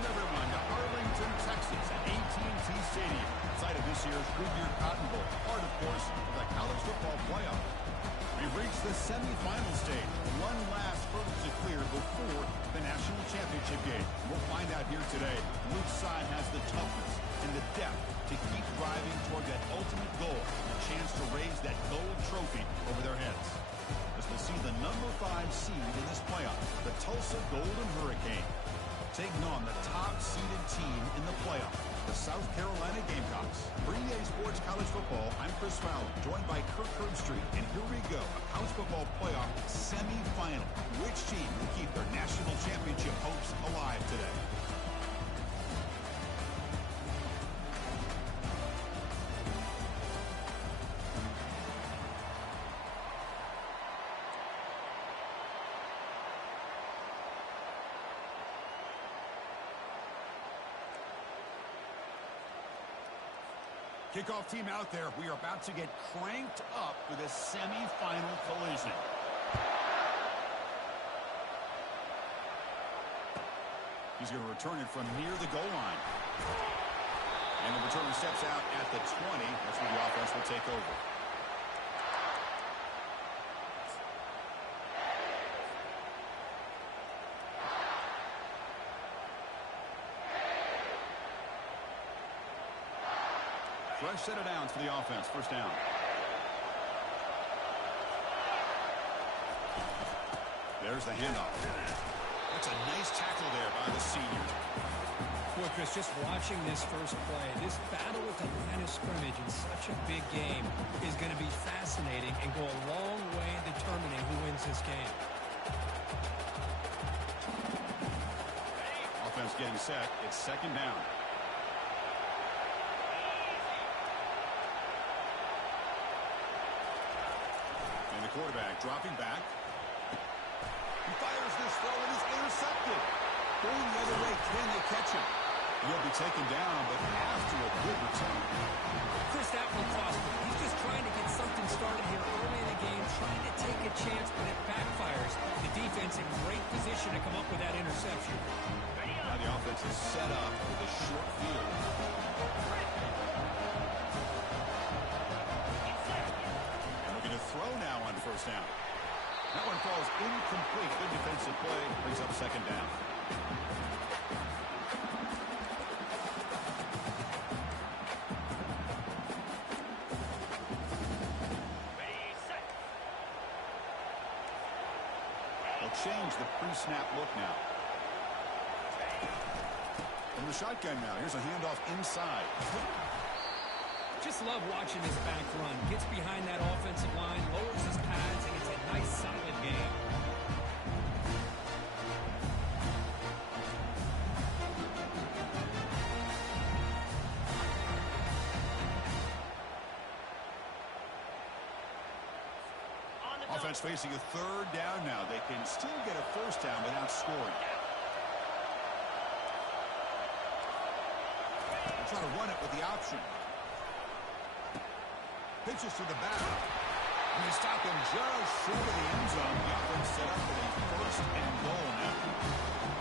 Welcome, everyone, to Arlington, Texas, at AT&T Stadium, site of this year's Goodyear Cotton Bowl, part, of course, of the college football playoff. We've reached the semifinal stage, one last hurdle to clear before the national championship game. We'll find out here today which side has the toughness and the depth to keep driving toward that ultimate goal, a chance to raise that gold trophy over their heads. As we'll see the number 5 seed in this playoff, the Tulsa Golden Hurricane, taking on the top-seeded team in the playoff, the South Carolina Gamecocks. For EA Sports College Football, I'm Chris Fowler, joined by Kirk Herbstreit, and here we go, a college football playoff semifinal. Which team will keep their national championship hopes alive today? Kickoff team out there. We are about to get cranked up for this semifinal collision. He's going to return it from near the goal line. And the returner steps out at the 20. That's where the offense will take over. Fresh set of downs for the offense. First down. There's the handoff. That's a nice tackle there by the senior. Boy, Chris, just watching this first play, this battle at the line of scrimmage in such a big game is going to be fascinating and go a long way in determining who wins this game. Offense getting set. It's second down. Quarterback dropping back. He fires this throw and is intercepted. Going the other way, can they catch him? He'll be taken down, but after a good return. Chris, that one cost him. He's just trying to get something started here early in the game, trying to take a chance, but it backfires. The defense in great position to come up with that interception. Now the offense is set up with a short field. Throw now on first down. That one falls incomplete. Good defensive play. Brings up second down. They'll change the pre-snap look now. From the shotgun now. Here's a handoff inside. Just love watching this back run. Gets behind that offensive line, lowers his pads, and it's a nice, solid game. Offense facing a third down now. They can still get a first down without scoring. They're trying to run it with the option. Pitches to the back. And they stop him just short of the end zone. The offense set up for a first and goal now.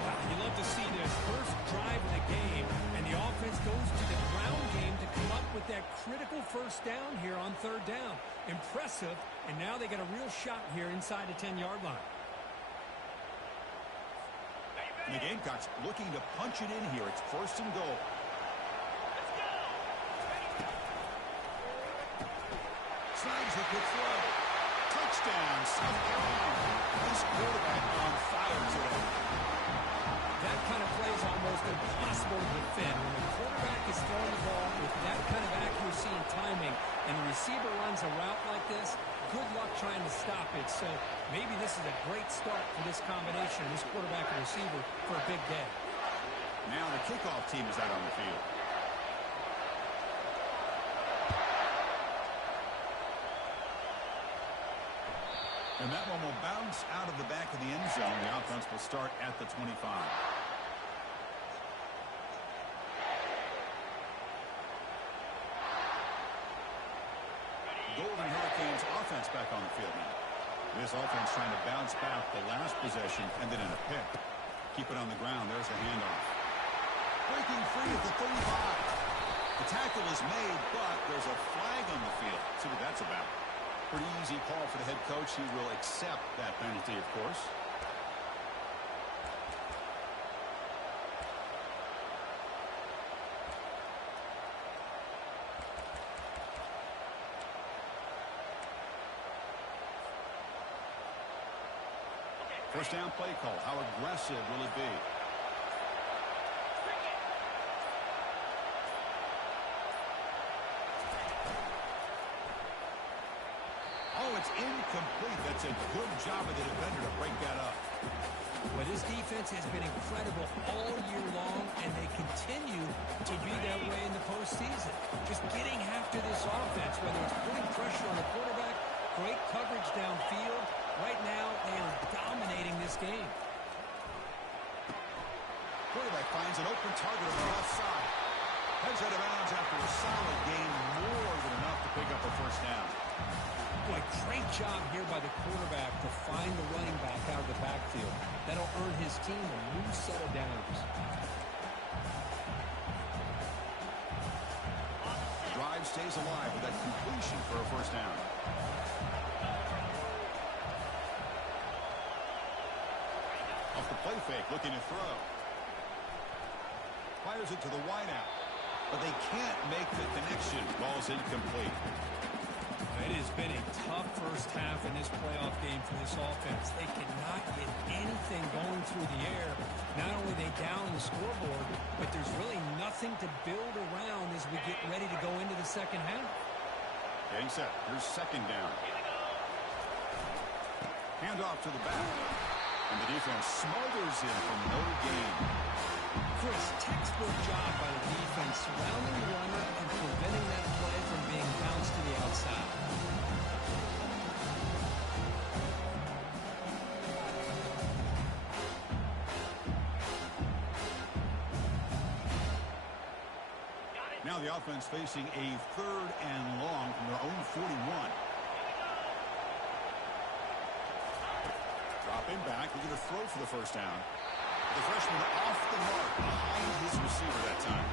Wow, you love to see this first drive of the game, and the offense goes to the ground game to come up with that critical first down here on third down. Impressive, and now they got a real shot here inside the 10-yard line. And the Gamecocks looking to punch it in here. It's first and goal. Slides the quick throw. Touchdown, South Carolina. This quarterback on fire today. That kind of play is almost impossible to defend. When the quarterback is throwing the ball with that kind of accuracy and timing, and the receiver runs a route like this, good luck trying to stop it. So maybe this is a great start for this combination, this quarterback and receiver, for a big day. Now the kickoff team is out on the field. And that one will bounce out of the back of the end zone. The offense will start at the 25. Golden Hurricanes offense back on the field now. This offense trying to bounce back the last possession, ended in a pick. Keep it on the ground. There's the handoff. Breaking free at the 35. The tackle is made, but there's a flag on the field. Let's see what that's about. Pretty easy call for the head coach. He will accept that penalty, of course. First down play call. How aggressive will it be? Oh, it's incomplete. That's a good job of the defender to break that up. But his defense has been incredible all year long, and they continue to be that way in the postseason. Just getting after this offense, whether it's putting pressure on the quarterback, great coverage downfield. Right now, they are dominating this game. Quarterback finds an open target on the left side. Heads out of bounds after a solid gain, more than enough to pick up a first down. Boy, great job here by the quarterback to find the running back out of the backfield. That'll earn his team a new set of downs. The drive stays alive with that completion for a first down. Off the play fake, looking to throw. Fires it to the wideout, but they can't make the connection. Ball's incomplete. It has been a tough first half in this playoff game for this offense. They cannot get anything going through the air. Not only are they down on the scoreboard, but there's really nothing to build around as we get ready to go into the second half. Getting set. Here's second down. Hand off to the back. And the defense smothers it for no gain. Chris, textbook job by the defense surrounding the runner and preventing that play from being bounced to the outside. Now the offense facing a 3rd and long from their own 41. Dropping back, looking to throw for the first down. The freshman off the mark behind his receiver that time.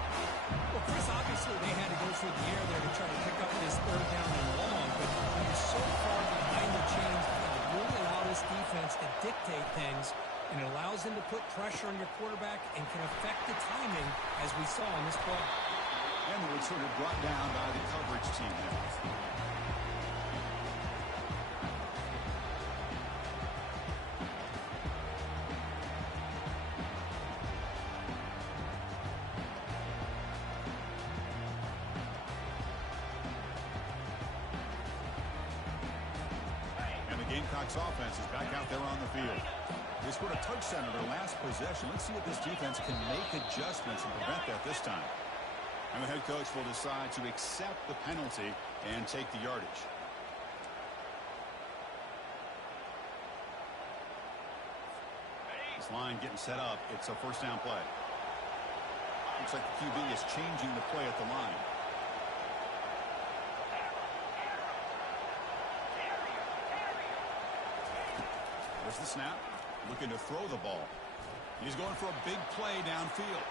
Well, Chris, obviously they had to go through the air there to try to pick up this 3rd down and long, but when you're so far behind the chains, it really allows this defense to dictate things, and it allows them to put pressure on your quarterback and can affect the timing, as we saw in this play. And they were sort of brought down by the coverage team now. Gamecocks offense is back out there on the field. They scored a touchdown in their last possession. Let's see if this defense can make adjustments and prevent that this time. And the head coach will decide to accept the penalty and take the yardage. This line getting set up. It's a first down play. Looks like the QB is changing the play at the line. There's the snap. Looking to throw the ball. He's going for a big play downfield.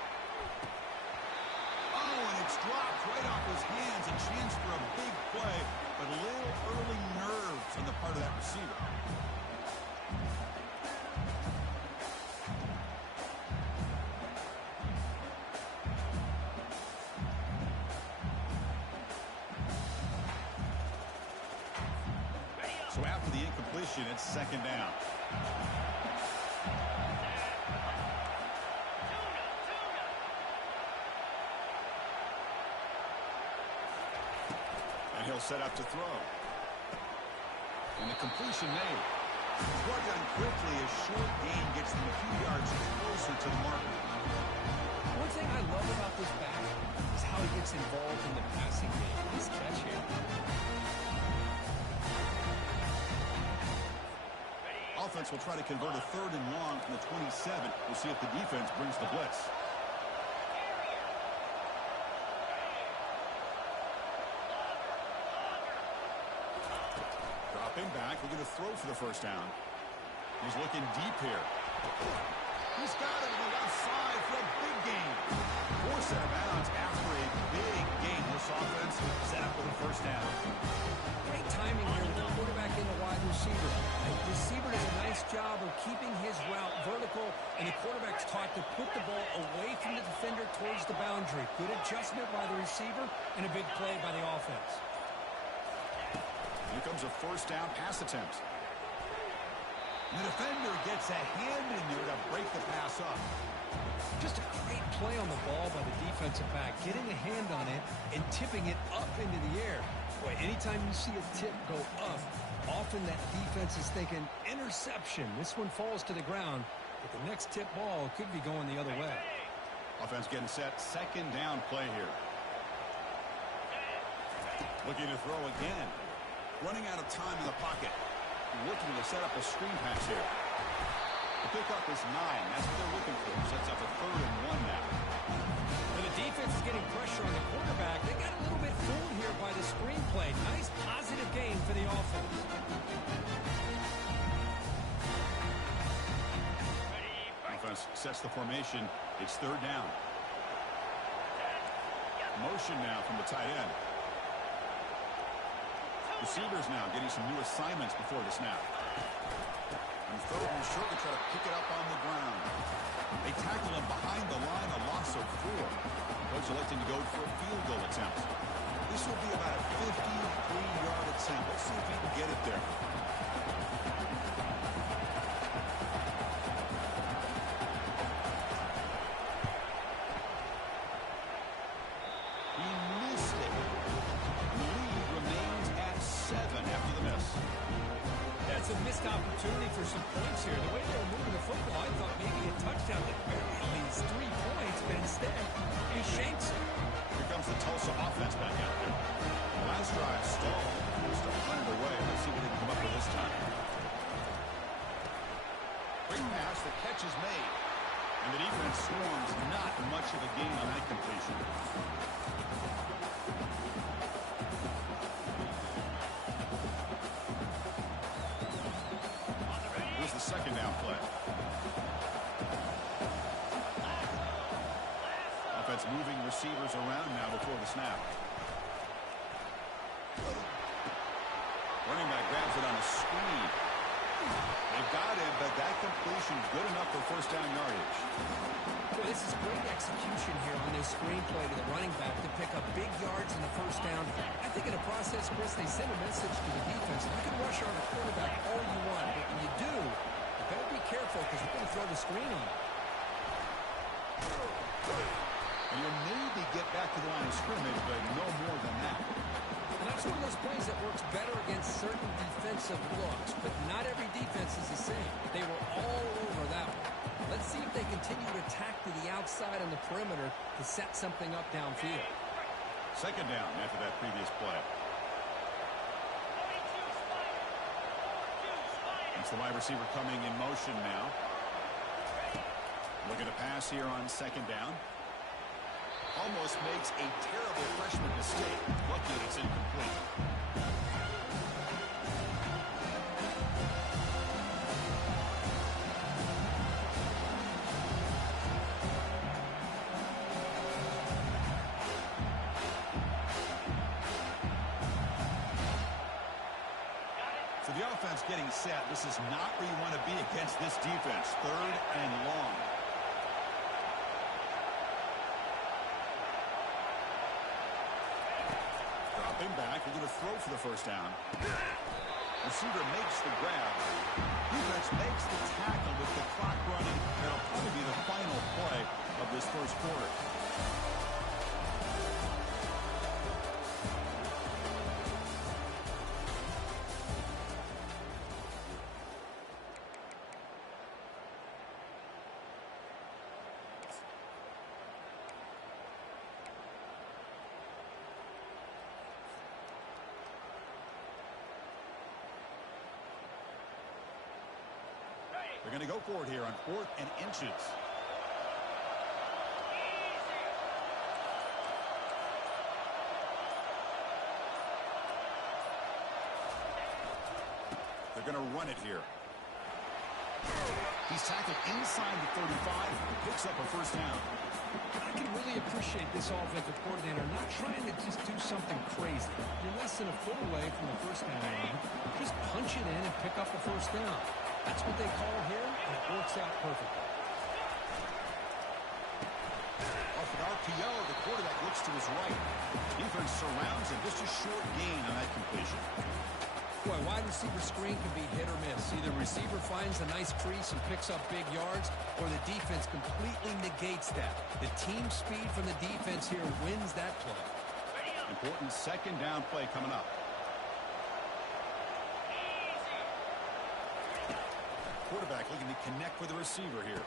Oh, and it's dropped right off his hands. A chance for a big play, but a little early nerves on the part of that receiver. So after the incompletion, it's second down. And he'll set up to throw. And the completion made. Brought down quickly. A short gain gets them a few yards closer to the marker. One thing I love about this back is how he gets involved in the passing game. This catch here. Offense will try to convert a 3rd and long from the 27. We'll see if the defense brings the blitz. Dropping back, looking to throw for the first down. He's looking deep here. He's got it on the left side for a big gain. Forced out of bounds after a big gain. This offense set up with a first down. Great timing here with the quarterback in the wide receiver. The receiver does a nice job of keeping his route vertical, and the quarterback's taught to put the ball away from the defender towards the boundary. Good adjustment by the receiver and a big play by the offense. Here comes a first down pass attempt. The defender gets a hand in there to break the pass up. Just a great play on the ball by the defensive back, getting a hand on it and tipping it up into the air. Boy, anytime you see a tip go up, often that defense is thinking interception. This one falls to the ground, but the next tip ball could be going the other way. Offense getting set. Second down play here. Looking to throw again. Running out of time in the pocket. Looking to set up a screen pass here. The pickup is 9. That's what they're looking for. Sets up a 3rd and 1 now. When the defense is getting pressure on the quarterback, they got a little bit fooled here by the screen play. Nice positive gain for the offense. Offense sets the formation. It's 3rd down. Motion now from the tight end. Receivers now getting some new assignments before the snap. And 3rd and short, they try to pick it up on the ground. They tackle him behind the line, a loss of 4. Coach electing to go for a field goal attempt. This will be about a 53-yard attempt. Let's see if he can get it there. He missed it. The lead remains at 7 after the miss. That's a missed opportunity for some points here. The way they were moving the football, I thought maybe a touchdown that barely leads 3 points, but instead, he shanks it. Here comes the Tulsa offense back out there. The last drive stalled. Just a run it away. Let's see what they can come up with this time. Quick pass, the catch is made. And the defense swarms not much of a gain on that completion. Here's the second down play. Offense moving receivers around now before the snap. Running back grabs it on a screen. They've got it, but that completion good enough for first down yardage. Well, this is great execution here on this screen play to the running back to pick up big yards in the first down. I think in the process, Chris, they send a message to the defense. You can rush on the quarterback all you want, but when you do, you better be careful because you're going to throw the screen on him. You'll maybe get back to the line of scrimmage, but no more than that. And that's one of those plays that works better against certain defensive looks, but not every defense is the same. They were all over that one. Let's see if they continue to attack to the outside on the perimeter to set something up downfield. Second down after that previous play. It's the wide receiver coming in motion now. Looking to pass here on second down. Almost makes a terrible freshman mistake. Lucky it's incomplete. So the offense getting set. This is not where you want to be against this defense. 3rd and long. Back, we're going to throw for the first down. Receiver makes the grab. Defense makes the tackle with the clock running. That'll probably be the final play of this first quarter. They're going to go for it here on 4th and inches. They're going to run it here. He's tackled inside the 35 and picks up a first down. I can really appreciate this offensive coordinator not trying to just do something crazy. You're less than a foot away from the first down line. Just punch it in and pick up the first down. That's what they call here, and it works out perfectly. Off an RPO, the quarterback looks to his right. Defense surrounds him. Just a short gain on that completion. Boy, wide receiver screen can be hit or miss. Either receiver finds a nice crease and picks up big yards, or the defense completely negates that. The team speed from the defense here wins that play. Important second down play coming up. Quarterback looking to connect with the receiver here.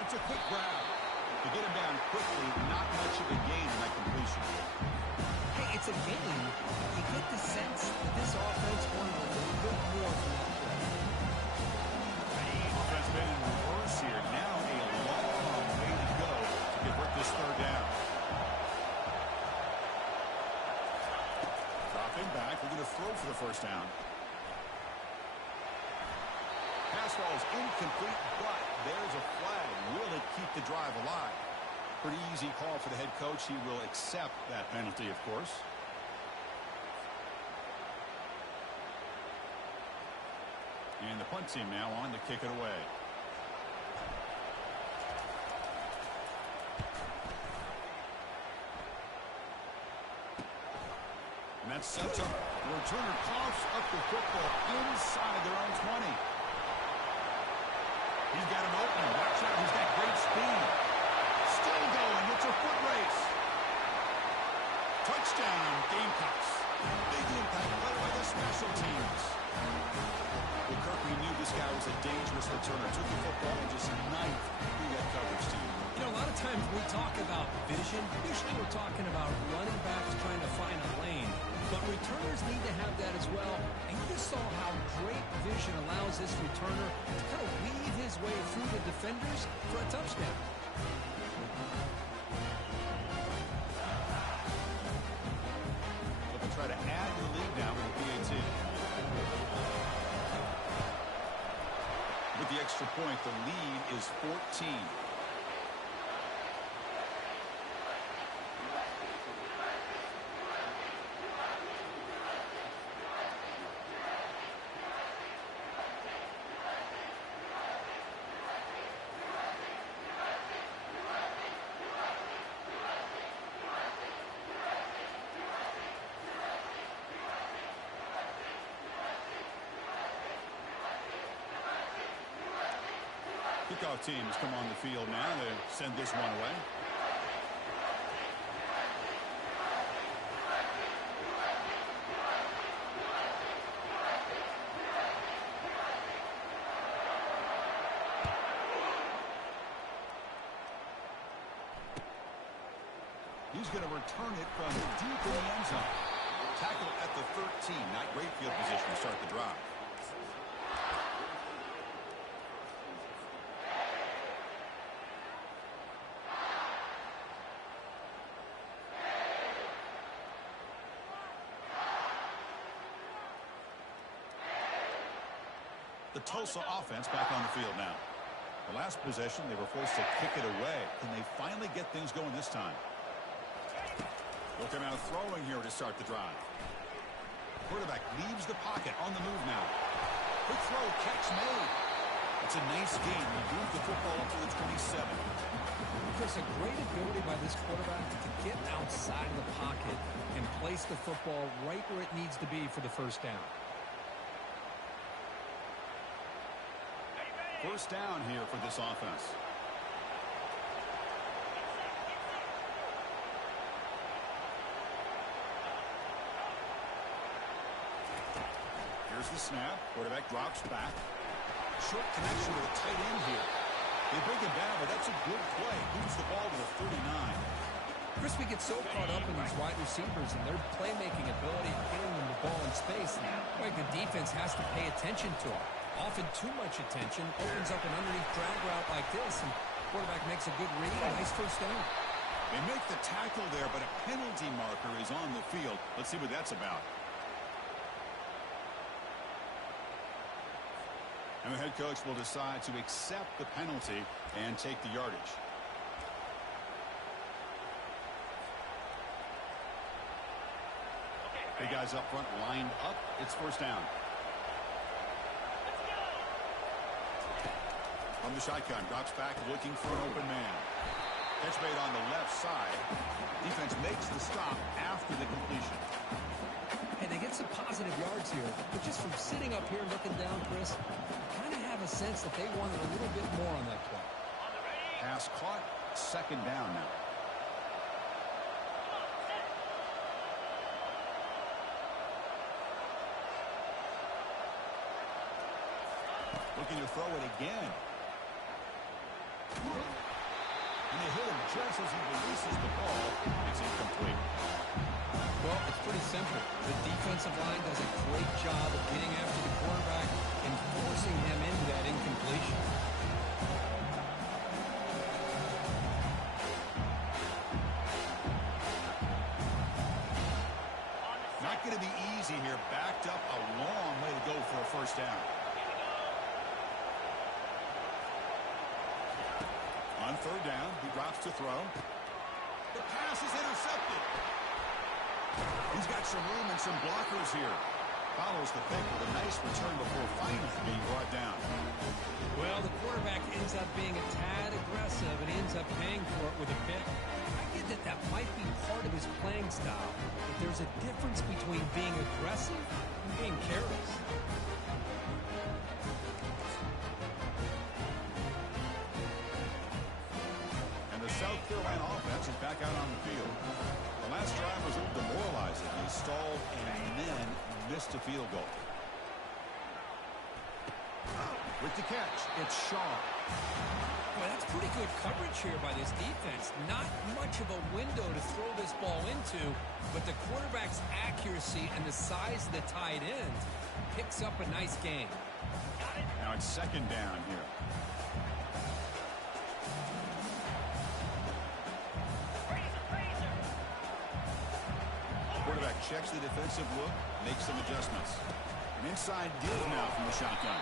It's a quick grab. To get him down quickly, not much of a gain in that completion. Hey, it's a game. You get the sense that this offense wanted a little bit more from that play. Offense been in reverse here. Now a long way to go to convert this third down. Dropping back. We're going to throw for the first down. Pass ball is incomplete, but there's a flag. Will it keep the drive alive? Pretty easy call for the head coach. He will accept that penalty, of course. And the punt team now on to kick it away. And that sets up. The returner coughs up the football inside their own 20. He's got him open. Watch out. He's got great speed. Still going. It's a foot race. Touchdown, Gamecocks. Big impact play by the special teams. Well, Kirk, we knew this guy was a dangerous returner. Took the football and just knifed through that coverage team. You know, a lot of times we talk about vision. Usually we're talking about running backs trying to find a lane. But returners need to have that as well. And you just saw how great vision allows this returner to kind of weave his way through the defenders for a touchdown. They'll try to add to the lead now with the PAT. With the extra point, the lead is 14. Kickoff teams come on the field now to send this one away. He's going to return it from deep in the end zone. Tackle at the 13. Not great field position to start the drive. The Tulsa offense back on the field now. The last possession, they were forced to kick it away. Can they finally get things going this time? Looking out throwing here to start the drive. Quarterback leaves the pocket on the move now. Quick throw, catch made. It's a nice game. He moved the football up to the 27. Chris, a great ability by this quarterback to get outside of the pocket and place the football right where it needs to be for the first down. First down here for this offense. Here's the snap. Quarterback drops back. Short connection with a tight end here. They bring him down, but that's a good play. Moves the ball to the 39. Chris, we get so caught up in these wide receivers and their playmaking ability and getting them the ball in space. Like the defense has to pay attention to them. Often too much attention opens up an underneath drag route like this, and quarterback makes a good read. Nice first down. They make the tackle there, but a penalty marker is on the field. Let's see what that's about. And the head coach will decide to accept the penalty and take the yardage. Big guys up front lined up. It's first down. From the shotgun, drops back looking for an open man. Catch made on the left side. Defense makes the stop after the completion. And they get some positive yards here, but just from sitting up here looking down, Chris, I kind of have a sense that they wanted a little bit more on that play. Pass caught, second down now. Looking to throw it again. And they hit him just as he releases the ball. It's incomplete. Well, it's pretty simple. The defensive line does a great job of getting after the quarterback and forcing him into that incompletion. Not going to be easy here. Backed up a long way to go for a first down. On third down, he drops to throw. The pass is intercepted. He's got some room and some blockers here. Follows the pick with a nice return before finally being brought down. Well, the quarterback ends up being a tad aggressive and ends up paying for it with a pick. I get that that might be part of his playing style, but there's a difference between being aggressive and being careless. South Carolina offense is back out on the field. The last drive was a little demoralizing. They stalled and then missed a field goal. With the catch, it's Shaw. Well, that's pretty good coverage here by this defense. Not much of a window to throw this ball into, but the quarterback's accuracy and the size of the tight end picks up a nice gain. Now it's second down here. Quarterback checks the defensive look, makes some adjustments. An inside give now from the shotgun.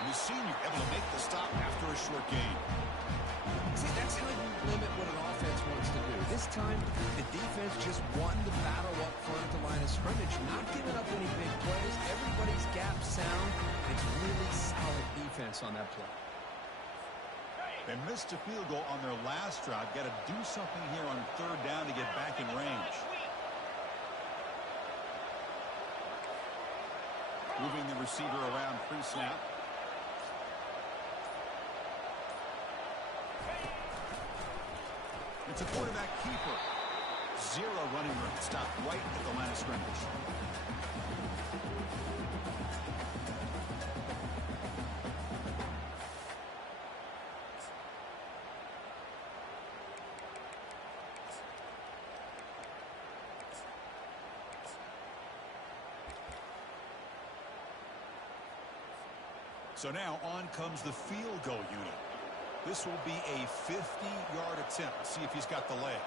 And the senior able to make the stop after a short gain. See, that's how you limit what an offense wants to do. This time, the defense just won the battle up front at the line of scrimmage, not giving up any big plays. Everybody's gap sound. It's really solid defense on that play. They missed a field goal on their last drive. Got to do something here on third down to get back in range. Moving the receiver around pre-snap. It's a quarterback keeper. Zero running room. Stopped right at the line of scrimmage. So now on comes the field goal unit. This will be a 50-yard attempt. Let's see if he's got the leg.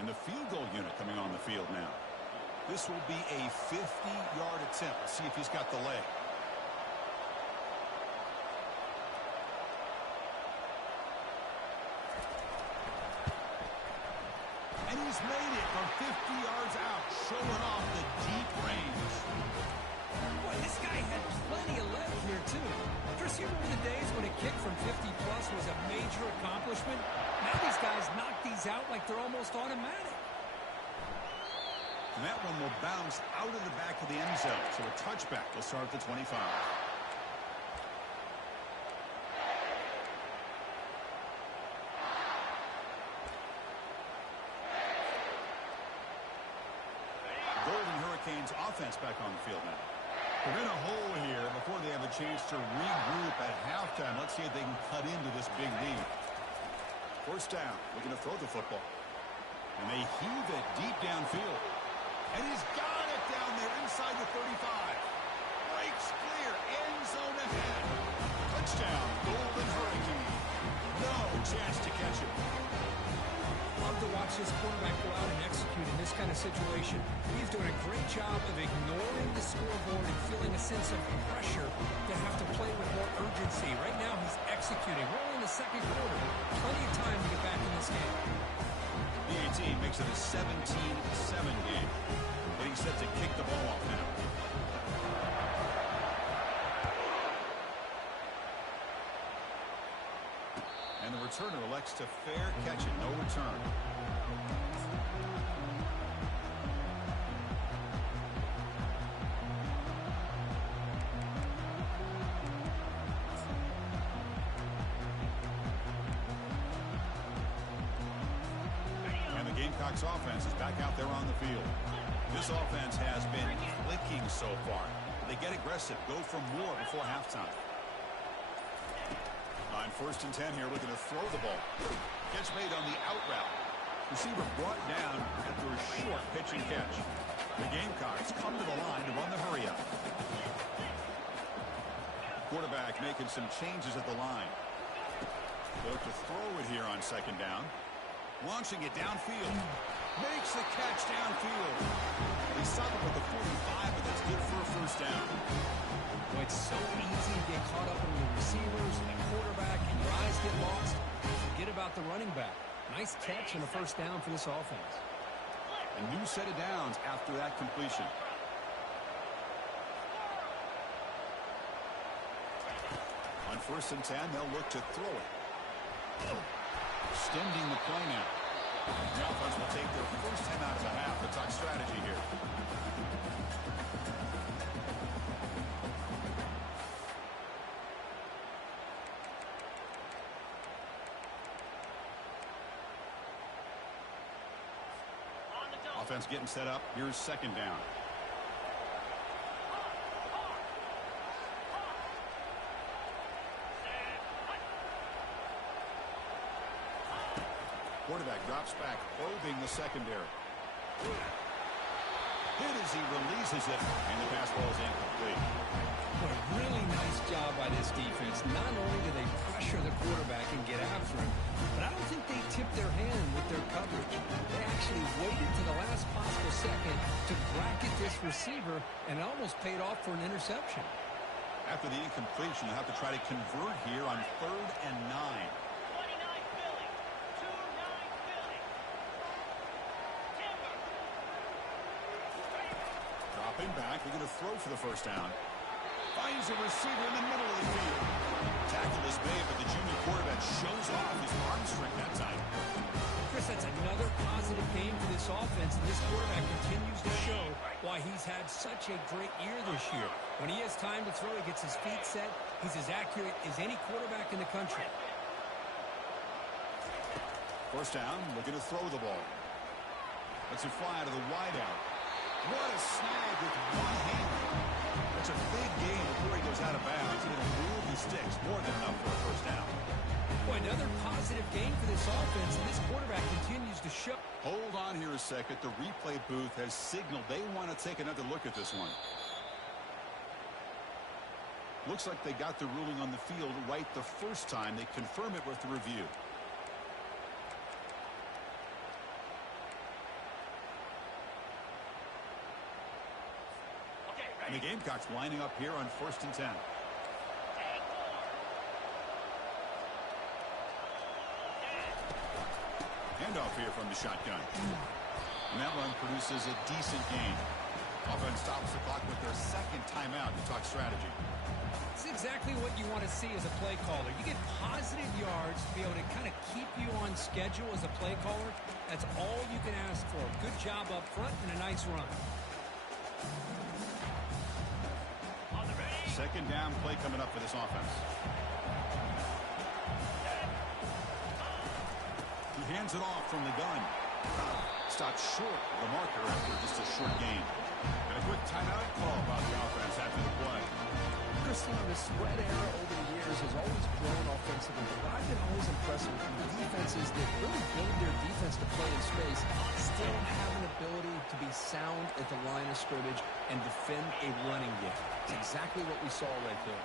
And the field goal unit coming on the field now. This will be a 50-yard attempt. Let's see if he's got the leg. And he's made it from 50 yards out, showing off the deep range. Boy, this guy had plenty of leg here, too. Chris, you remember the days when a kick from 50-plus was a major accomplishment? Now these guys knock these out like they're almost automatic. And that one will bounce out of the back of the end zone. So a touchback will start at the 25. Offense back on the field now. They're in a hole here before they have a chance to regroup at halftime. Let's see if they can cut into this big lead. First down, looking to throw the football. And they heave it deep downfield. And he's got it down there inside the 35. Breaks clear, end zone ahead. Touchdown, Golden Hurricane. No, the situation. He's doing a great job of ignoring the scoreboard and feeling a sense of pressure to have to play with more urgency. Right now, he's executing. We're only in the second quarter. Plenty of time to get back in this game. The 18 makes it a 17-7 game. Getting set to kick the ball off now. And the returner elects to fair catch it. No return. And the Gamecocks offense is back out there on the field. This offense has been clicking so far. They get aggressive, go for more before halftime. On 1st and 10 here, looking to throw the ball. Catch made on the out route. Receiver brought down after a short pitch and catch. The Gamecocks come to the line to run the hurry up. Quarterback making some changes at the line. Look to throw it here on 2nd down. Launching it downfield. Makes the catch downfield. He stopped it with the 45, but that's good for a 1st down. Well, it's so easy to get caught up in the receivers and the quarterback, and your eyes get lost. Forget about the running back. Nice catch and a 1st down for this offense. A new set of downs after that completion. On 1st and 10, they'll look to throw it. Extending the play now. The offense will take their 1st time out of the half. The talk strategy here. Offense getting set up. Here's 2nd down. Quarterback drops back, probing the secondary. Hit as he releases it, and the pass ball is incomplete. What a really nice job by this defense. Not only do they pressure the quarterback and get after him, but I don't think they tipped their hand with their coverage. They actually waited to the last possible second to bracket this receiver, and it almost paid off for an interception. After the incompletion, they'll have to try to convert here on 3rd and 9. Dropping back, they're going to throw for the 1st down. Finds a receiver in the middle of the field. Tackle is made, but the junior quarterback shows off his arm strength that time. Chris, that's another positive game for this offense, and this quarterback continues to show why he's had such a great year this year. When he has time to throw, he gets his feet set. He's as accurate as any quarterback in the country. 1st down, looking to throw the ball. Lets it fly out of the wideout. What a snag with one hand. That's a big game before he goes out of bounds. He's going to move the sticks. More than enough for a 1st down. Boy, another positive game for this offense, and this quarterback continues to show. Hold on here a second. The replay booth has signaled they want to take another look at this one. Looks like they got the ruling on the field right the 1st time. They confirm it with the review. And the Gamecocks lining up here on 1st and 10. Handoff here from the shotgun. And that run produces a decent gain. Offense stops the clock with their 2nd timeout to talk strategy. It's exactly what you want to see as a play caller. You get positive yards to be able to kind of keep you on schedule as a play caller. That's all you can ask for. Good job up front and a nice run. 2nd down play coming up for this offense. He hands it off from the gun. Stopped short of the marker after just a short gain. And a quick timeout call by the offense after the play. Chris, the spread era over the years has always grown offensively, but I've been always impressed with the defenses that really build their defense to play in space, still have an ability to be sound at the line of scrimmage and defend a running game. It's exactly what we saw right there.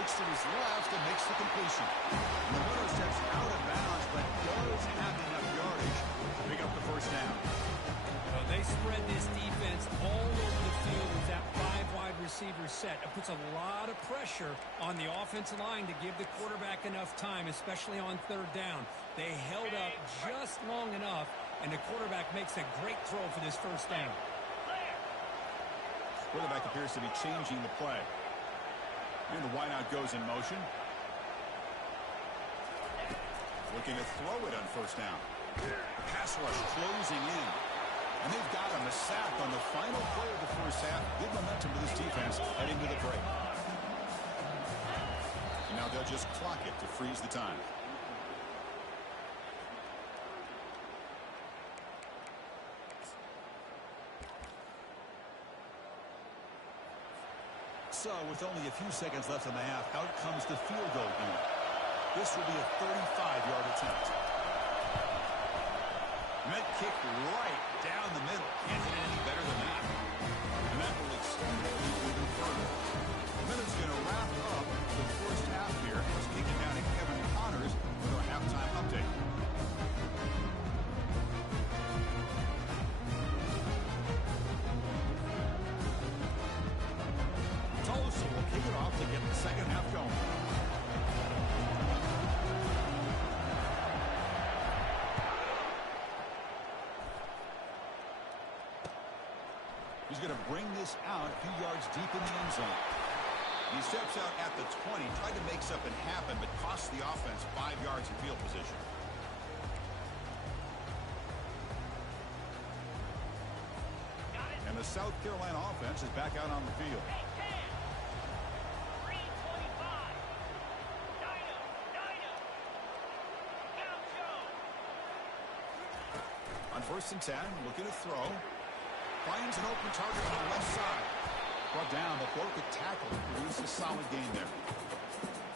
Looks to his left and makes the completion. And the runner steps out of bounds, but does have enough yards yardage to pick up the first down. Well, they spread this defense all over the field with that 5 wide receiver set. It puts a lot of pressure on the offensive line to give the quarterback enough time, especially on third down. They held up just long enough, and the quarterback makes a great throw for this first down. Quarterback appears to be changing the play. And the wideout goes in motion. Looking to throw it on first down. The pass rush closing in. And they've got him a sack on the final play of the first half. Good momentum to this defense heading to the break. And now they'll just clock it to freeze the time. So, with only a few seconds left in the half, out comes the field goal unit. This will be a 35-yard attempt. And that kick right down the middle. Can't hit it any better than that. And that will extend the lead even further. And then it's going to wrap up the first half here. Let's kick it down to Kevin Connors with our halftime update. Tulsa will kick it off to get the second half going. He's going to bring this out a few yards deep in the end zone. He steps out at the 20, tried to make something happen, but cost the offense 5 yards in field position. And the South Carolina offense is back out on the field. On 1st and 10, looking to throw. Finds an open target on the left side. Brought down, but broke a tackle. Produced a solid gain there.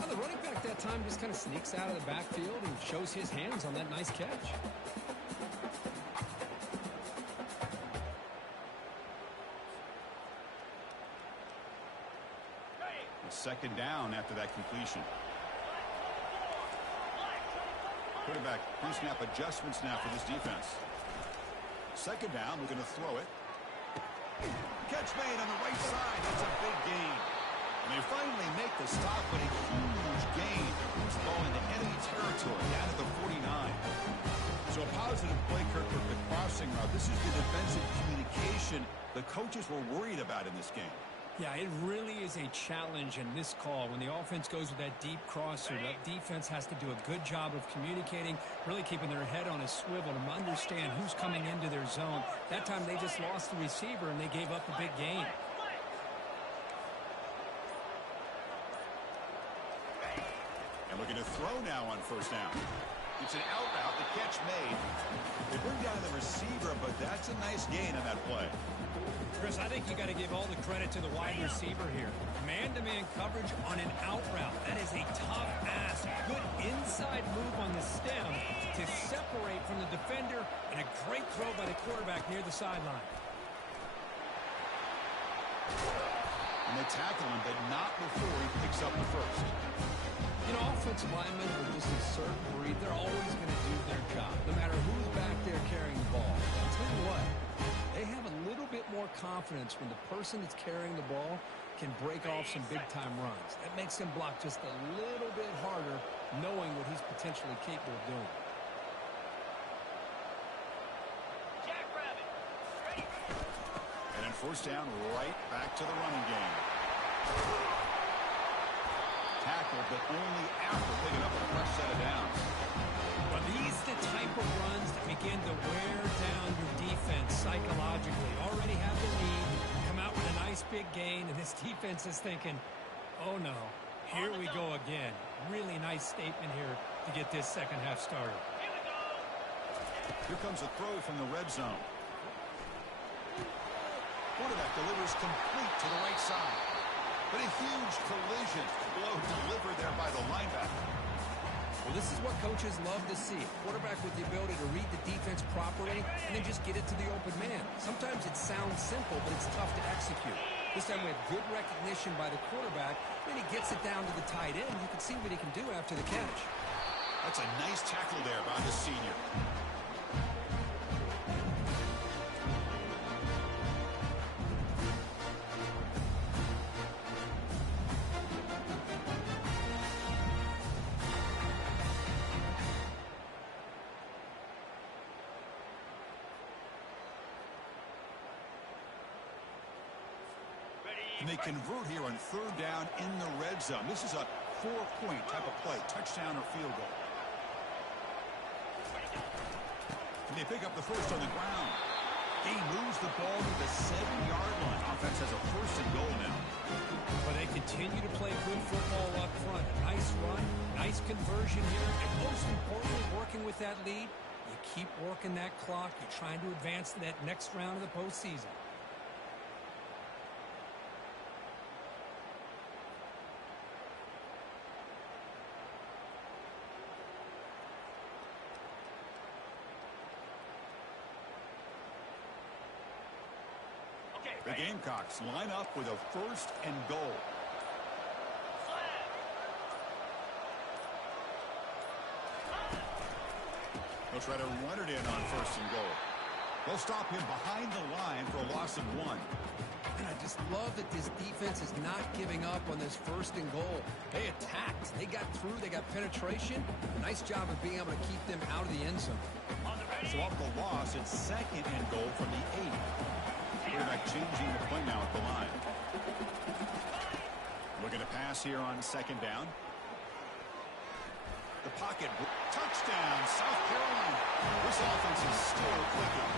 Well, the running back that time just kind of sneaks out of the backfield and shows his hands on that nice catch. Second down after that completion. Quarterback pre-snap adjustments now for this defense. Second down, we're going to throw it. Catch made on the right side. That's a big gain. And they finally make the stop, but a huge gain. It's the ball into enemy territory, down at the 49. So a positive play, Kirk, with the crossing route. This is the defensive communication the coaches were worried about in this game. Yeah, it really is a challenge in this call. When the offense goes with that deep crosser, that defense has to do a good job of communicating, really keeping their head on a swivel to understand who's coming into their zone. That time they just lost the receiver and they gave up a big gain. And looking to throw now on first down. It's an out route, the catch made. They bring down the receiver, but that's a nice gain on that play. Chris, I think you got to give all the credit to the wide receiver here. Man-to-man coverage on an out route. That is a tough ask. Good inside move on the stem to separate from the defender, and a great throw by the quarterback near the sideline. And they tackle him, but not before he picks up the first. You know, offensive linemen are just a certain breed. They're always going to do their job, no matter who's back there carrying the ball. I'll tell you what, they have a little bit more confidence when the person that's carrying the ball can break off some big-time runs. That makes him block just a little bit harder, knowing what he's potentially capable of doing. And then first down, right back to the running game. Tackle, but only after picking up a fresh set of downs. Well, these are the type of runs that begin to wear down your defense psychologically. Already have the lead, come out with a nice big gain, and this defense is thinking, oh no, here we go again. Really nice statement here to get this second half started. Here comes a throw from the red zone. Quarterback delivers complete to the right side. But a huge collision blow delivered there by the linebacker. Well, this is what coaches love to see. A quarterback with the ability to read the defense properly and then just get it to the open man. Sometimes it sounds simple, but it's tough to execute. This time we have good recognition by the quarterback. Then he gets it down to the tight end. You can see what he can do after the catch. That's a nice tackle there by the senior. And they convert here on third down in the red zone. This is a 4-point type of play, touchdown or field goal. And they pick up the first on the ground. He moves the ball to the 7-yard line. Offense has a first and goal now. But they continue to play good football up front. A nice run, nice conversion here, and most importantly, working with that lead, you keep working that clock. You're trying to advance to that next round of the postseason. The Gamecocks line up with a first and goal. They'll try to run it in on first and goal. They'll stop him behind the line for a loss of 1. And I just love that this defense is not giving up on this first and goal. They attacked. They got through. They got penetration. Nice job of being able to keep them out of the end zone. So off the loss, it's second and goal from the 8. Quarterback changing the play now at the line. Looking to pass here on second down. The pocket. Touchdown, South Carolina. This offense is still clicking.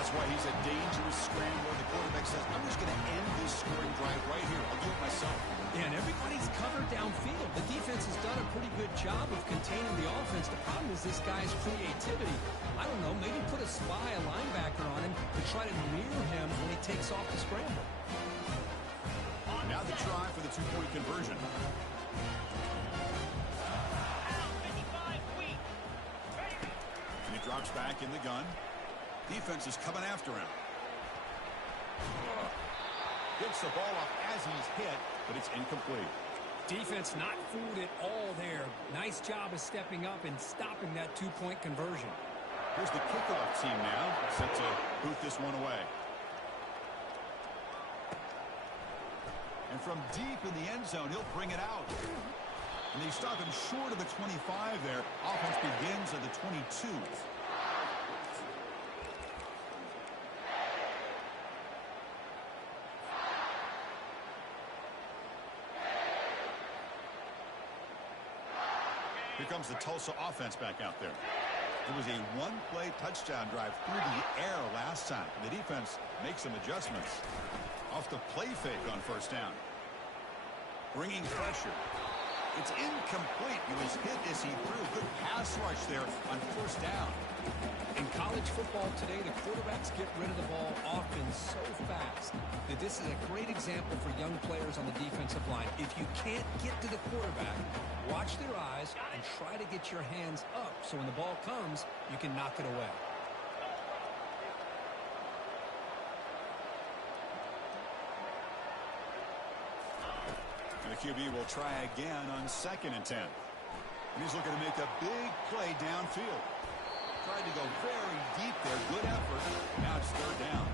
That's why he's a dangerous scrambler. The quarterback says, I'm just going to end this scoring drive right here. I'll do it myself. Yeah, and everybody's covered downfield. The defense has done a pretty good job of containing the offense. The problem is this guy's creativity. I don't know, maybe put a spy, a linebacker on him to try to mirror him when he takes off the scramble. Now the try for the 2-point conversion. And he drops back in the gun. Defense is coming after him. Gets the ball off as he's hit, but it's incomplete. Defense not fooled at all there. Nice job of stepping up and stopping that 2-point conversion. Here's the kickoff team now, set to boot this one away. And from deep in the end zone, he'll bring it out. And they stop him short of the 25 there. Offense begins at the 22. Here comes the Tulsa offense back out there. It was a one-play touchdown drive through the air last time. The defense makes some adjustments. Off the play fake on first down. Bringing pressure. It's incomplete. He was hit as he threw. Good pass rush there on first down. In college football today, the quarterbacks get rid of the ball often so fast that this is a great example for young players on the defensive line. If you can't get to the quarterback, watch their eyes and try to get your hands up so when the ball comes, you can knock it away. And the QB will try again on second and 10. And he's looking to make a big play downfield. Tried to go very deep there. Good effort. Now it's third down.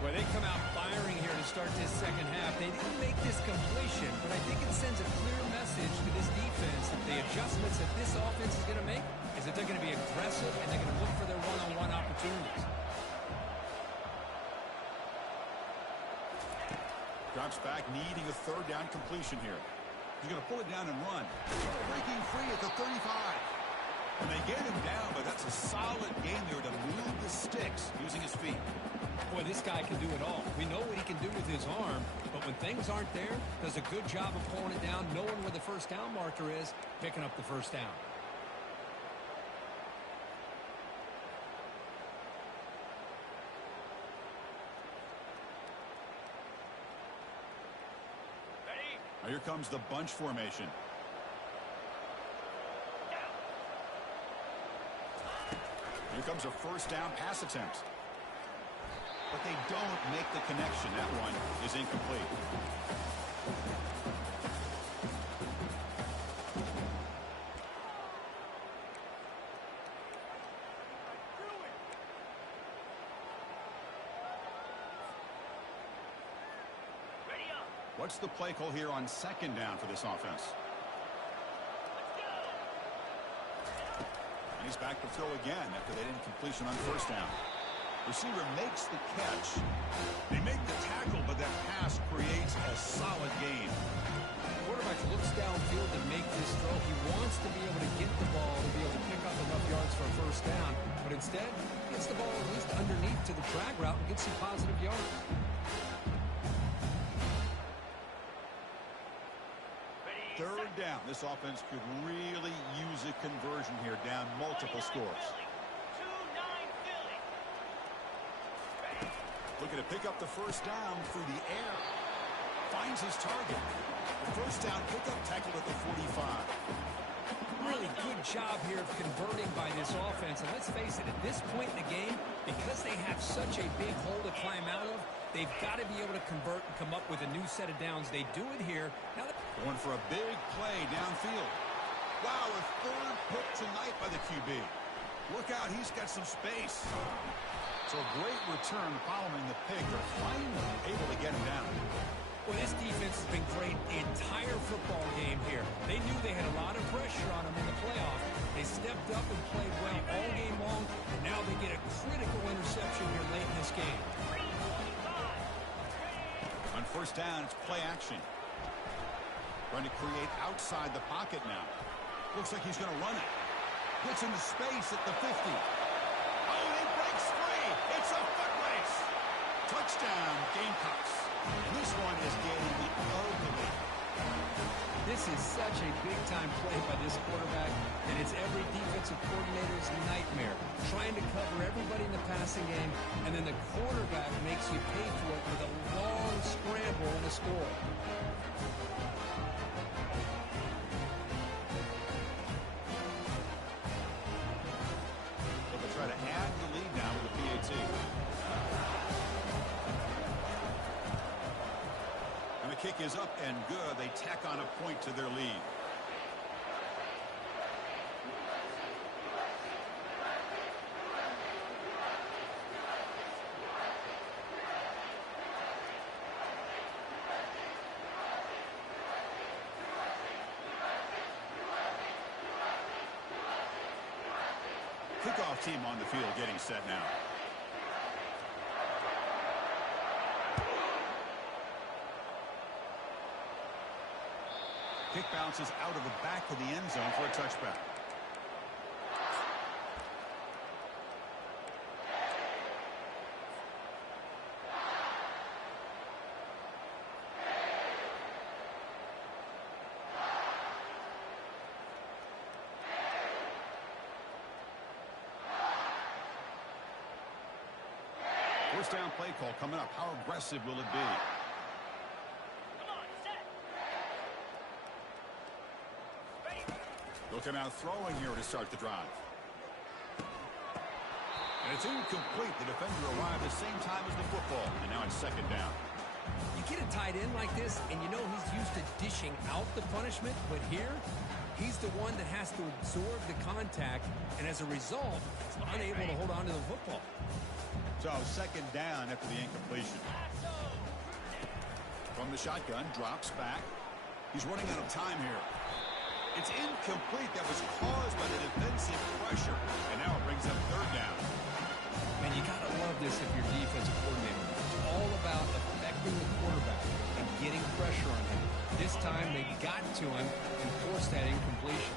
Well, they come out firing here to start this second half. They didn't make this completion, but I think it sends a clear message to this defense that the adjustments that this offense is going to make is that they're going to be aggressive and they're going to look for their one-on-one opportunities. Drops back, needing a third down completion here. He's going to pull it down and run. Breaking free at the 35. And they get him down, but that's a solid game there to move the sticks using his feet. Boy, this guy can do it all. We know what he can do with his arm, but when things aren't there, does a good job of pulling it down, knowing where the first down marker is, picking up the first down. Now here comes the bunch formation. Here comes a first down pass attempt. But they don't make the connection. That one is incomplete. What's the play call here on second down for this offense? And he's back to throw again after that incompletion on first down. Receiver makes the catch. They make the tackle, but that pass third down. This offense could really use a conversion here, down multiple scores. Looking to pick up the first down through the air. Finds his target. The first down pickup, tackled at the 45. Really good job here of converting by this offense. And let's face it, at this point in the game, because they have such a big hole to climb out of, they've got to be able to convert and come up with a new set of downs. They do it here. Now going for a big play downfield. Wow, a third pick tonight by the QB. Look out, he's got some space. So a great return following the pick. They're finally able to get him down. Well, this defense has been great the entire football game here. They knew they had a lot of pressure on them in the playoff. They stepped up and played well all game long, and now they get a critical interception here late in this game. On first down, it's play action. Trying to create outside the pocket now. Looks like he's going to run it. Gets into space at the 50. Oh, he breaks free. It's a foot race. Touchdown, Gamecocks. And this one is getting ugly. This is such a big-time play by this quarterback, and it's every defensive coordinator's nightmare. Trying to cover everybody in the passing game, and then the quarterback makes you pay for it with a long scramble and a score. They'll try to add the lead now with the PAT. And the kick is up and good. They tack on a point to their lead. Kickoff team on the field getting set now. Kick bounces out of the back of the end zone for a touchback. First down play call coming up. How aggressive will it be? Looking out throwing here to start the drive. And it's incomplete. The defender arrived at the same time as the football. And now it's second down. You get a tight end like this, and you know he's used to dishing out the punishment, but here, he's the one that has to absorb the contact, and as a result, he's unable to hold on to the football. So second down after the incompletion. From the shotgun, drops back. He's running out of time here. It's incomplete. That was caused by the defensive pressure. And now it brings up third down. And you got to love this if you're defensive coordinator. It's all about affecting the quarterback and getting pressure on him. This time they got to him and forced that incompletion.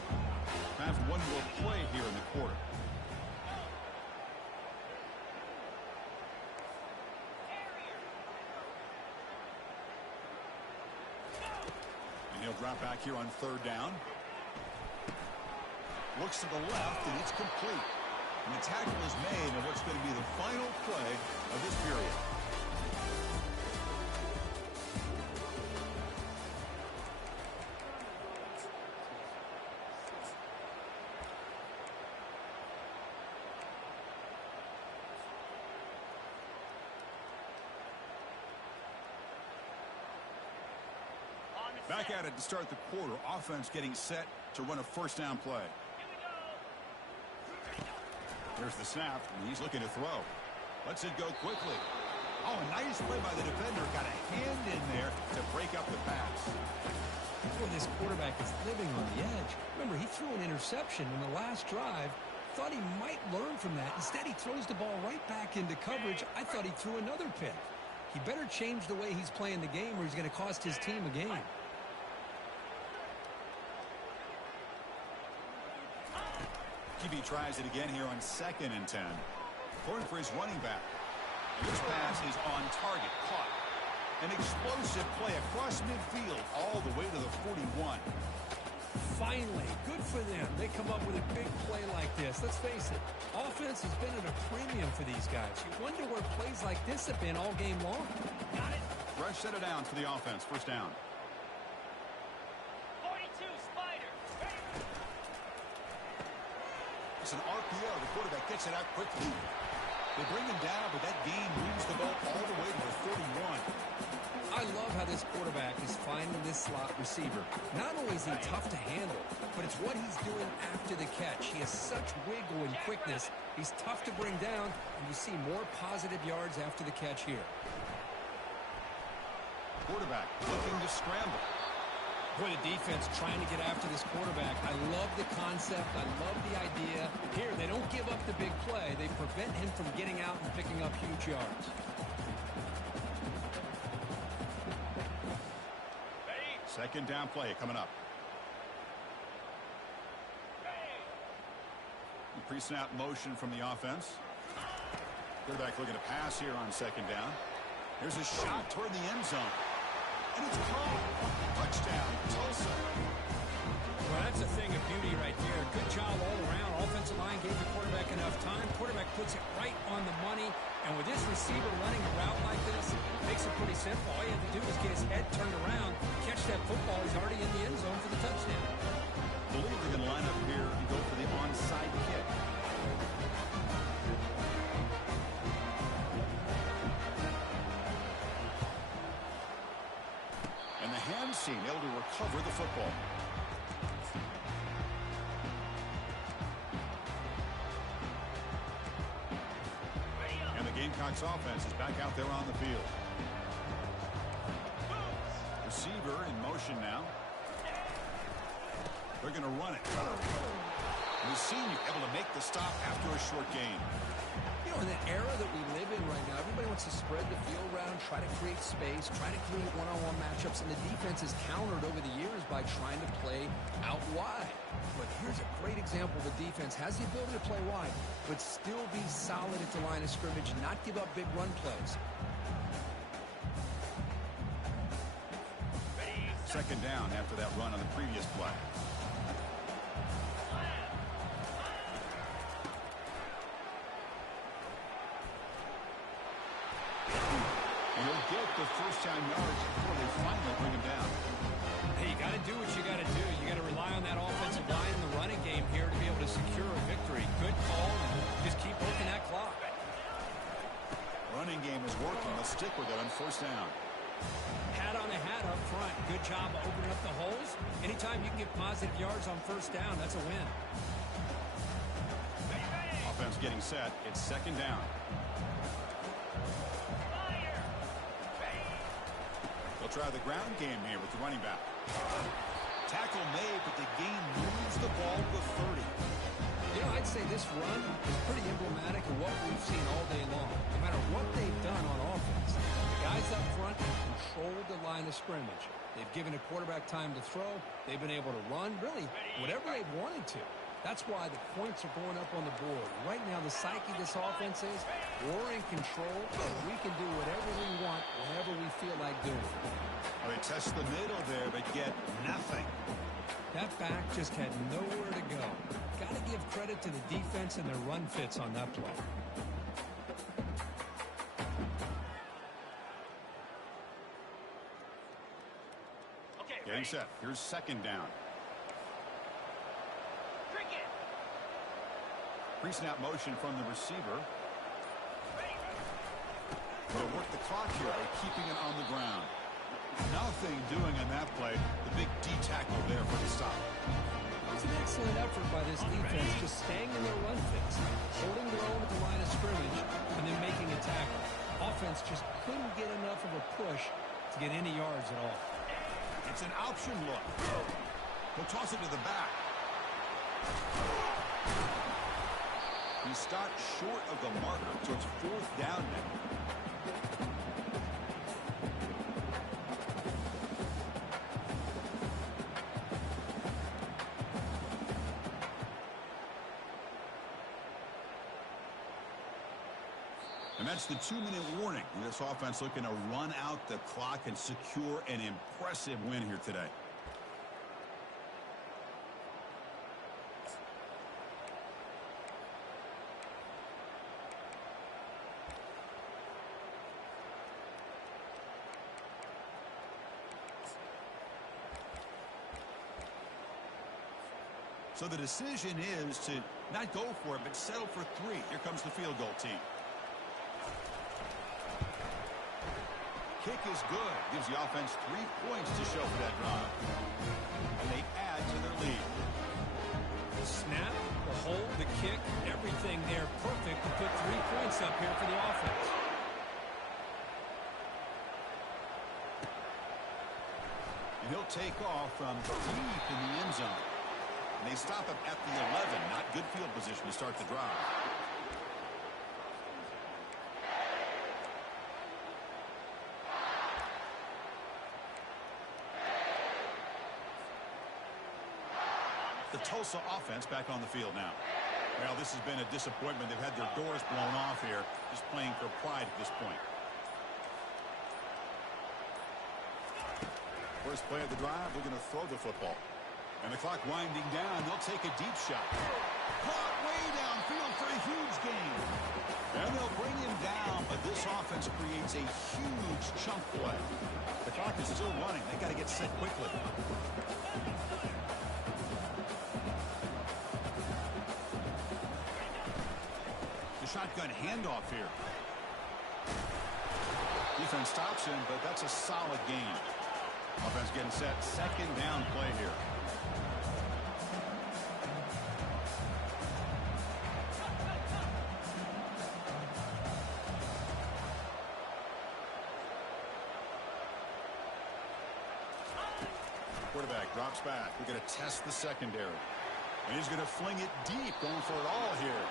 Time for one more play here in the quarter. And he'll drop back here on third down. Looks to the left, and it's complete. And the tackle is made on what's going to be the final play of this period. Back at it to start the quarter. Offense getting set to run a first down play. Here's the snap, and he's looking to throw. Lets it go quickly. Oh, a nice play by the defender. Got a hand in there to break up the pass. Boy, this quarterback is living on the edge. Remember, he threw an interception in the last drive. Thought he might learn from that. Instead, he throws the ball right back into coverage. I thought he threw another pick. He better change the way he's playing the game or he's going to cost his team a game. QB tries it again here on 2nd and 10. Going for his running back. This pass is on target. Caught. An explosive play across midfield all the way to the 41. Finally, good for them. They come up with a big play like this. Let's face it, offense has been at a premium for these guys. You wonder where plays like this have been all game long. Got it. Fresh set of downs for the offense. First down. 42, Spider. It's an RPO. The quarterback gets it out quickly. They bring him down, but that gain moves the ball all the way to the 41. I love how this quarterback is finding this slot receiver. Not only is he tough to handle, but it's what he's doing after the catch. He has such wiggle and quickness. He's tough to bring down, and you see more positive yards after the catch here. Quarterback looking to scramble. Boy, the defense trying to get after this quarterback. I love the concept. I love the idea. Here, they don't give up the big play. They prevent him from getting out and picking up huge yards. Second down play coming up. Pre-snap motion from the offense. Quarterback looking to pass here on second down. Here's a shot toward the end zone. And it's caught. Touchdown, Tulsa. Well, that's a thing of beauty right there. Good job all around. Offensive line gave the quarterback enough time. Quarterback puts it right on the money. And with this receiver running a route like this, it makes it pretty simple. All you have to do is get his head turned around, catch that football. He's already in the end zone for the touchdown. I believe they're going to line up here and go for the onside kick. And the hand seam able to recover the football. And the Gamecocks offense is back out there on the field. Receiver in motion now. They're going to run it. The senior able to make the stop after a short gain. You know, in the era that we live in right now, everybody wants to spread the field around, try to create space, try to create one-on-one matchups, and the defense has countered over the years by trying to play out wide. But here's a great example. The defense has the ability to play wide, but still be solid at the line of scrimmage, not give up big run plays. Second down after that run on the previous play. He'll get the first-down yards before they finally bring him down. Hey, you got to do what you got to do. You got to rely on that offensive line in the running game here to be able to secure a victory. Good call, and just keep working that clock. Running game is working. Let's stick with it on first down. Hat on a hat up front. Good job of opening up the holes. Anytime you can get positive yards on first down, that's a win. Offense getting set. It's second down. They'll try the ground game here with the running back. Tackle made, but the gain moves the ball to 30. You know, I'd say this run is pretty emblematic of what we've seen all day long. No matter what they've done on offense, the guys up front controlled the line of scrimmage. They've given a quarterback time to throw. They've been able to run, really, whatever they've wanted to. That's why the points are going up on the board. Right now, the psyche of this offense is we're in control, and we can do whatever we want, whenever we feel like doing it. Well, they test the middle there, but get nothing. That back just had nowhere to go. Got to give credit to the defense and their run fits on that play. Getting set. Here's second down. Pre-snap motion from the receiver. They'll work the clock here by keeping it on the ground. Nothing doing on that play. The big D tackle there for the stop. It was an excellent effort by this defense, just staying in their run fits, holding their own at the line of scrimmage, and then making a tackle. Offense just couldn't get enough of a push to get any yards at all. It's an option look. He'll toss it to the back. He stopped short of the marker, so it's fourth down now. And that's the 2-minute warning. This offense looking to run out the clock and secure an impressive win here today. So the decision is to not go for it, but settle for 3. Here comes the field goal team. Kick is good. Gives the offense 3 points to show for that drive. And they add to their lead. The snap, the hold, the kick, everything there perfect to put 3 points up here for the offense. And he'll take off from deep in the end zone. And they stop him at the 11. Not good field position to start the drive. The Tulsa offense back on the field now. Well, this has been a disappointment. They've had their doors blown off here, just playing for pride at this point. First play of the drive, they're going to throw the football. And the clock winding down, they'll take a deep shot. Caught way downfield for a huge gain. And they'll bring him down, but this offense creates a huge chunk play. The clock is still running. They got to get set quickly. The shotgun handoff here. Defense stops him, but that's a solid gain. Offense getting set. Second down play here. Quarterback drops back. We're going to test the secondary. And he's going to fling it deep, going for it all here.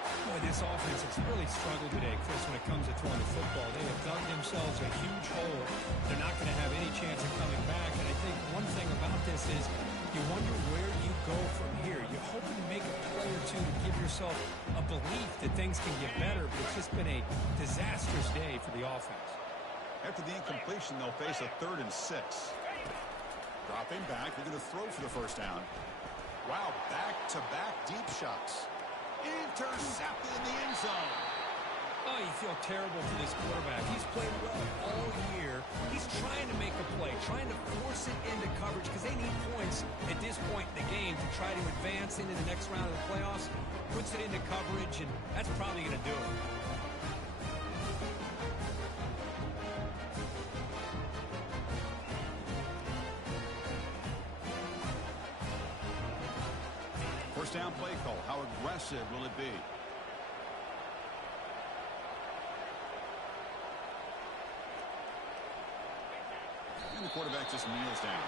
Boy, this offense has really struggled today, Chris, when it comes to throwing the football. They have dug themselves a huge hole. They're not going to have any chance of coming back. And I think one thing about this is you wonder where you go from here. You're hoping to make a play or two to give yourself a belief that things can get better, but it's just been a disastrous day for the offense. After the incompletion, they'll face a 3rd and 6. Dropping back, they're going to throw for the first down. Wow, back-to-back deep shots. Intercepted in the end zone. Oh, you feel terrible for this quarterback. He's played well all year. He's trying to make a play, trying to force it into coverage because they need points at this point in the game to try to advance into the next round of the playoffs. Puts it into coverage, and that's probably going to do it. First down play call. How aggressive will it be? And the quarterback just kneels down.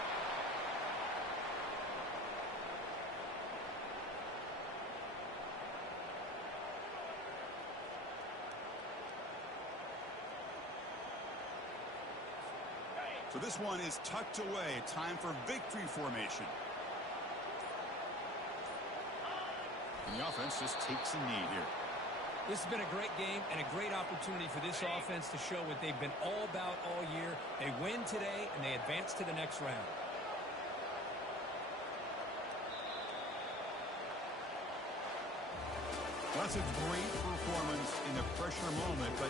So this one is tucked away. Time for victory formation. And the offense just takes a knee here. This has been a great game and a great opportunity for this offense to show what they've been all about all year. They win today, and they advance to the next round. That's a great performance in a pressure moment, but